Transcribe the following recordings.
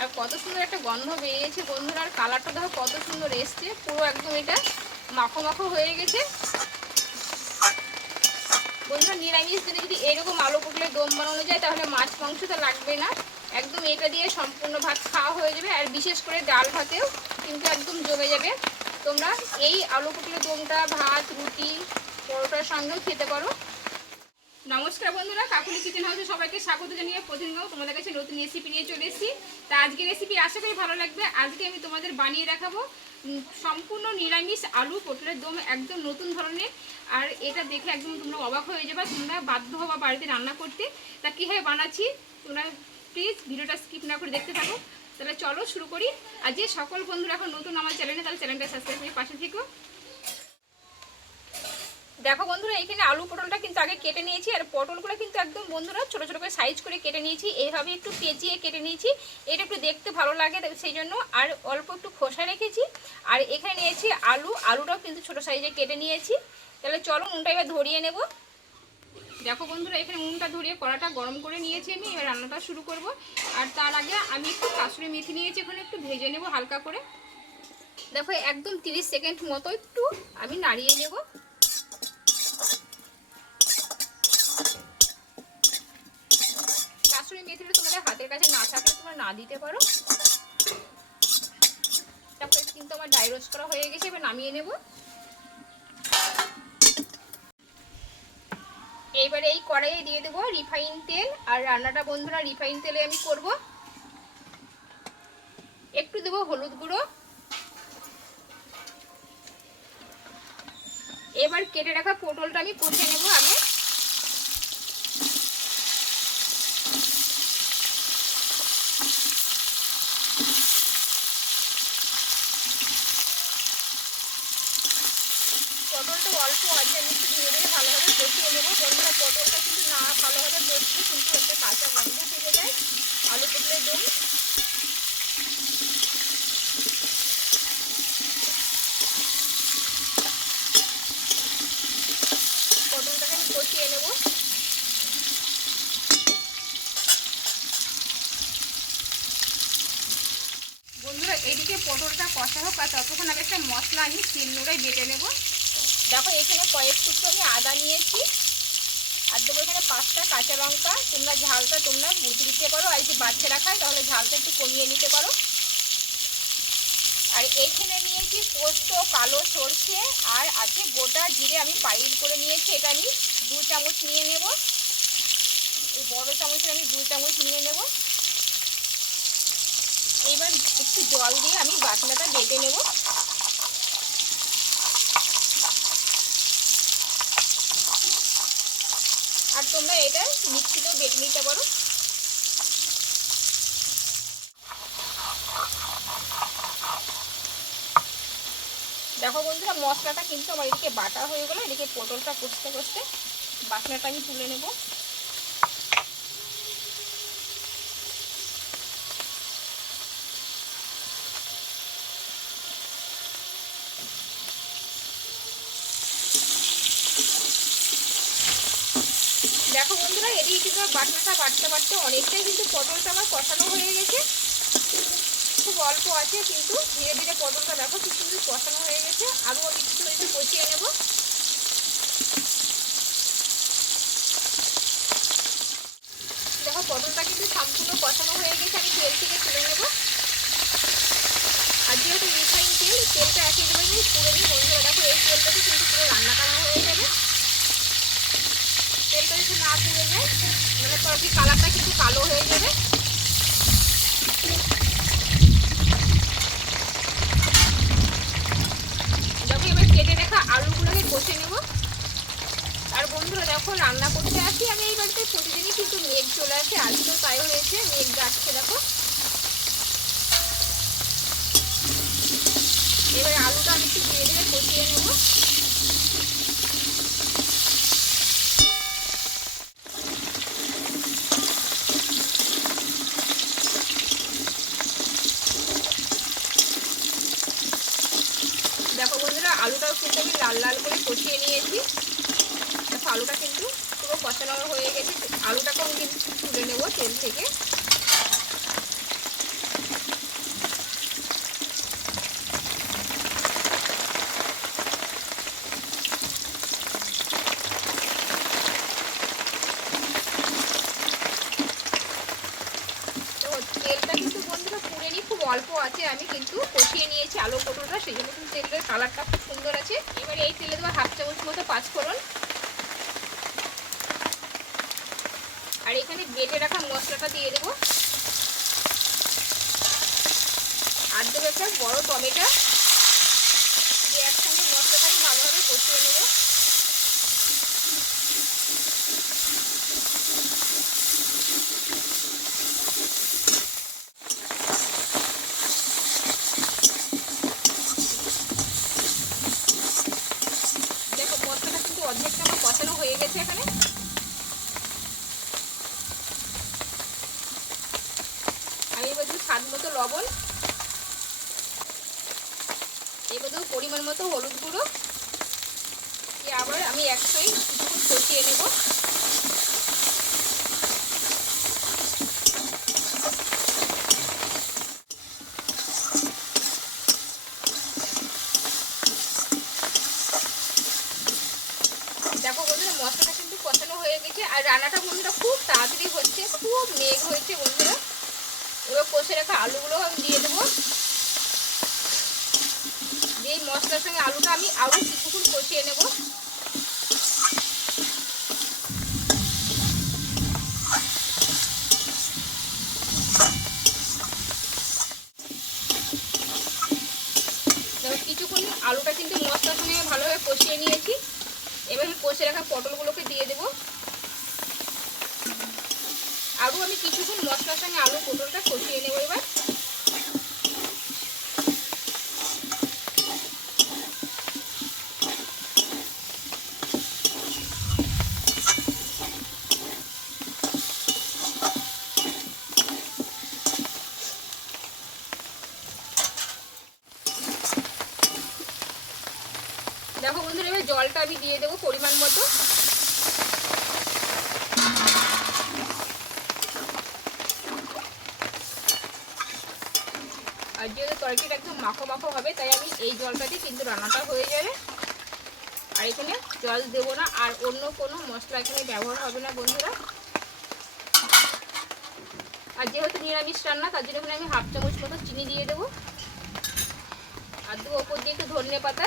আর কত সুন্দর একটা গন্ধ বেরিয়েছে বন্ধুরা, আর কালারটা দেখো কত সুন্দর এসছে, পুরো একদম এটা মাখো মাখো হয়ে গেছে। বন্ধুরা, নিরামিষ দিনে যদি এরকম আলু পটলের দম বানানো যায়, তাহলে মাছ মাংস তো লাগবে না। একদম এটা দিয়ে সম্পূর্ণ ভাত খাওয়া হয়ে যাবে, আর বিশেষ করে ডাল ভাতেও কিন্তু একদম জমে যাবে। তোমরা এই আলু পটলের দমটা, ভাত, রুটি, পরোটার সঙ্গেও খেতে পারো। নমস্কার বন্ধুরা, কাকুলি কিচেন হাউসে সবাইকে স্বাগত জানিয়ে প্রতিদিনও তোমাদের কাছে নতুন রেসিপি নিয়ে চলে এসেছি। তা আজকে রেসিপি আশা করি ভালো লাগবে। আজকে আমি তোমাদের বানিয়ে দেখাবো সম্পূর্ণ নিরামিষ আলু পটলের দম একদম নতুন ধরনের। আর এটা দেখে একদম তোমরা অবাক হয়ে যাবে, তোমরা বাধ্য হবা বাড়িতে রান্না করতে। তা কীভাবে বানাচ্ছি তোমরা প্লিজ ভিডিওটা স্কিপ না করে দেখতে থাকো। তাহলে চলো শুরু করি। আর যে সকল বন্ধুরা এখন নতুন আমার চ্যানেলে তাহলে চ্যানেলটা সাবস্ক্রাইব করে পাশে থেকো। দেখো বন্ধুরা, এখানে আলু পটলটা কিন্তু আগে কেটে নিয়েছি, আর পটলগুলো কিন্তু একদম বন্ধুরা ছোটো ছোটো করে সাইজ করে কেটে নিয়েছি। এইভাবে একটু পেঁচিয়ে কেটে নিয়েছি, এটা একটু দেখতে ভালো লাগে সেই জন্য। আর অল্প একটু খোসা রেখেছি, আর এখানে নিয়েছি আলু। আলুটাও কিন্তু ছোটো সাইজে কেটে নিয়েছি। তাহলে চলো নুনটা এবার ধরিয়ে নেব। দেখো বন্ধুরা, এখানে নুনটা ধরিয়ে কড়াটা গরম করে নিয়েছি আমি, এবার রান্নাটা শুরু করব। আর তার আগে আমি একটু কাসুরি মেথি নিয়েছি, এখানে একটু ভেজে নেব হালকা করে। দেখো, একদম 30 সেকেন্ড মতো একটু আমি নাড়িয়ে নেব। হাতের কাছে না থাকলে তোমরা না দিতে পারো। কিন্তু আমার ডাই রোস্ট করা হয়ে গেছে, এবার নামিয়ে নেব। এইবারে এই কড়াইয়ে দিয়ে দেবো রিফাইন তেল, আর রান্নাটা বন্ধুরা রিফাইন তেলে আমি করব। একটু দেবো হলুদ গুঁড়ো। এবার কেটে রাখা পটলটা আমি কষে নেব আগে পটলটা অল্প আছে আমি একটু ধীরে ধীরে ভালোভাবে কষিয়ে নেব বন্ধুরা পটলটা কিন্তু না ভালোভাবে কষলে কিন্তু একটা কাঁচা গন্ধ থেকে যায় আলু পটলের দম পটলটাকে আমি কষিয়ে নেব এইদিকে পটলটা কষা হোক আর ততক্ষণ আমি একটা মশলা আমি শিলনোড়ায় বেটে নেব। দেখো এখানে কয়েক টুকরো আমি আদা নিয়েছি। আর দেবো এখানে পাঁচটা কাঁচা লঙ্কা। তোমরা ঝালটা তোমরা বুঝে দিতে পারো। আর যদি বাচ্চারা খায়, তাহলে ঝালটা একটু কমিয়ে নিতে পারো। আর এইখানে নিয়েছি পোস্ত, কালো সর্ষে আর আছে গোটা জিরে আমি পাইল করে নিয়েছি। এটা আমি দু চামচ নিয়ে নেব। এই বড় চামচের আমি দু চামচ নিয়ে নেব। এবার একটু জল দিয়ে আমি বাটনাটা বেটে নেব। আর তোমরা এটা মিক্সিতেও বেটে নিতে পারো। দেখো বন্ধুরা, মশলাটা কিন্তু আমার এদিকে বাটা হয়ে গেলো, এদিকে পটলটা কষতে কষতে বাটনাটা আমি তুলে নেব দেখো বন্ধুরা এদিকে কিন্তু বাটনাটা বাটতে বাটতে অনেকটাই কিন্তু পটলটা আমার কষানো হয়ে গেছে। খুব অল্প আছে, কিন্তু ধীরে ধীরে পটলটা দেখো কি সুন্দর কষানো হয়ে গেছে। আরও আমি কিছু একটু কষিয়ে নেব দেখো পটলটা কিন্তু সম্পূর্ণ কষানো হয়ে গেছে আমি তেল থেকে তুলে নেব আর যেহেতু রিফাইন তেল তেলটা একেবারে পুরো দিয়ে বন্ধুরা দেখো এই তেলটাতে কিন্তু পুরো রান্না করা হয়ে যাবে তেলটা যদি না পুড়ে যায় মানে কালারটা কিন্তু কালো হয়ে যাবে। দেখো, এবার কেটে রাখা আলুগুলোকে কষে নেব। আর বন্ধুরা, দেখো, রান্না করতে আসি আমি এই বাড়িতে। প্রতিদিনই কিন্তু মেঘ চলে আসে, আজকেও তাই হয়েছে, মেঘ যাচ্ছে দেখো। এবার আলুটা আমি একটু ধীরে ধীরে কষিয়ে নেব। আলুটাও কিন্তু আমি লাল লাল করে কষিয়ে নিয়েছি। দেখো, আলুটা কিন্তু পুরো কষানো হয়ে গেছে। আলুটাকেও আমি কিন্তু তুলে নেব তেল থেকে। তেলটা খুব অল্প আছে। আমি কিন্তু কষিয়ে নিয়েছি আলো পটলটা, সেই জন্য কিন্তু তেলের কালারটা পাঁচফোড়ন আর এখানে বেটে রাখা মশলাটা দিয়ে দেবো। আর দেবো একটা বড় টমেটো দিয়ে একসঙ্গে মশলাটাকে ভালোভাবে কষিয়ে নেব দেখো মশলাটা কিন্তু অর্ধেকটা আমার কষানো হয়ে গেছে এখানে আমি এবার দেবো স্বাদ মতো লবণ। এবার দেবো পরিমাণ মতো হলুদ গুঁড়ো। আবার আমি একসাথে কিছুক্ষণ কষিয়ে নেব। দেখো বন্ধুরা, মশলাটা কিন্তু কষানো হয়ে গেছে, আর রান্নাটা বন্ধুরা খুব তাড়াতাড়ি হচ্ছে, খুব মেঘ হয়েছে বন্ধুরা। এবার কষে রাখা আলুগুলো আমি দিয়ে দেবো। দিয়ে মশলার সঙ্গে আলুটা আমি আরও কিছুক্ষণ কষিয়ে নেব। কিছুক্ষণ আলুটা কিন্তু মশলার সঙ্গে ভালোভাবে কষিয়ে নিয়েছি। এবার কষে রাখা পটলগুলোকে দিয়ে দেবো আরও আমি কিছুক্ষণ মশলার সঙ্গে আলু পটলটা কষিয়ে নেব এবার। দেখো বন্ধুরা, এবার জলটা আমি দিয়ে দেবো পরিমাণ মতো। তরকারিটা একদম মাখো মাখো হবে, তাই আমি এই জলটা দিয়ে কিন্তু রান্নাটা হয়ে যাবে। আর এখানে জল দেবো না, আর অন্য কোনো মশলা এখানে ব্যবহার হবে না, বন্ধুরা। আর যেহেতু নিরামিষ রান্না, তার জন্য এখানে আমি হাফ চামচ মতো চিনি দিয়ে দেবো। আর দু ওপর দিয়ে একটু ধনিয়া পাতা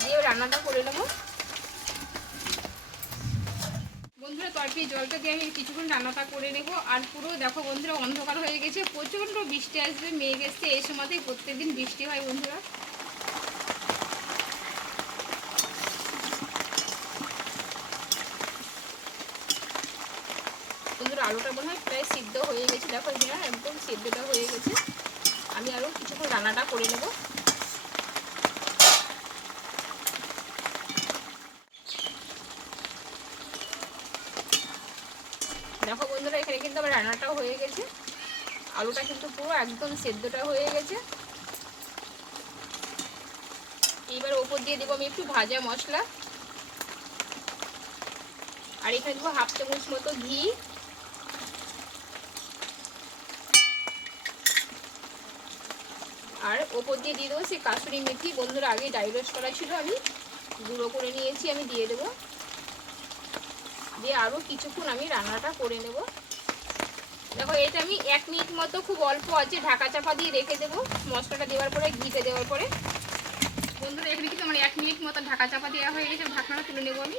দিয়ে রান্নাটা করে নেব। তরকারি জলটা দিয়ে আমি কিছুক্ষণ রান্নাটা করে নেব। আর পুরো দেখো বন্ধুরা, অন্ধকার হয়ে গেছে, প্রচণ্ড বৃষ্টি আসবে, মেঘ এসছে, এই সময়তেই প্রত্যেকদিন বৃষ্টি হয় বন্ধুরা। বন্ধুরা, আলুটা মনে হয় প্রায় সিদ্ধ হয়ে গেছে। দেখো এখানে একদম সিদ্ধটা হয়ে গেছে। আমি আরও কিছুক্ষণ রান্নাটা করে নেব দেখো আমার রান্নাটাও হয়ে গেছে। আলুটা কিন্তু পুরো একদম সেদ্ধটা হয়ে গেছে। এইবার ওপর দিয়ে দেবো আমি একটু ভাজা মশলা। আর এখানে দেবো হাফ চামচ মতো ঘি। আর ওপর দিয়ে দিয়ে দেবো সেই কাসুরি মেথি। বন্ধুরা আগে ডাইরোস করা ছিল আমি। গুঁড়ো করে নিয়েছি, আমি দিয়ে দেবো। দিয়ে আরও কিছুক্ষণ আমি রান্নাটা করে নেব। দেখো, এটা আমি এক মিনিট মতো খুব অল্প আছে, ঢাকা চাপা দিয়ে রেখে দেবো। মশলাটা দেওয়ার পরে, ঘিতে দেওয়ার পরে। বন্ধুরা, এখানে কিন্তু আমার এক মিনিট মতো ঢাকা চাপা দেওয়া হয়ে গেছে, ঢাকনাটা তুলে নেব আমি।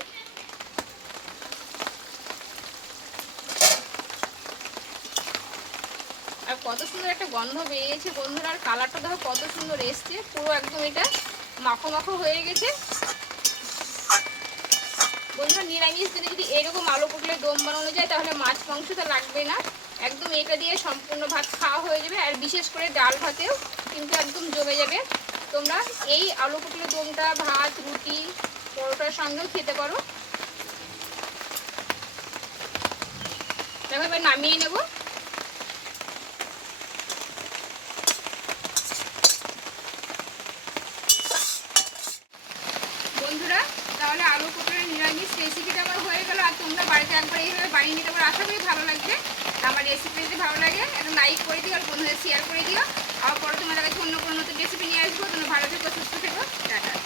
আর কত সুন্দর একটা গন্ধ বেরিয়েছে, বন্ধুরা, আর কালারটা দেখো কত সুন্দর এসছে, পুরো একদম এটা মাখো মাখো হয়ে গেছে। বন্ধুরা, নিরামিষ দিনে যদি এরকম আলু পটলের দম বানানো যায়, তাহলে মাছ মাংস তো লাগবে না। একদম এটা দিয়ে সম্পূর্ণ ভাত খাওয়া হয়ে যাবে, আর বিশেষ করে ডাল ভাতেও কিন্তু একদম জমে যাবে। তোমরা এই আলু পটলের দমটা, ভাত, রুটি, পরোটার সঙ্গেও খেতে পারো। দেখো, এবার নামিয়ে নেব। বন্ধুরা, তাহলে আলু পটলের নিরামিষ রেসিপিটা আমার হয়ে গেল, আর তোমরা বাড়িতে একবার এইভাবে বানিয়ে নিতে পারো। আশা করি ভালো লাগবে। আমার রেসিপি যদি ভালো লাগে, একটা লাইক করে দিও আর বন্ধুদের শেয়ার করে দিও। আবার পরে তোমার আগে অন্য কোনো নতুন রেসিপি নিয়ে আসব। তুমি ভালো থেকো, সুস্থ থেকো। টাটা।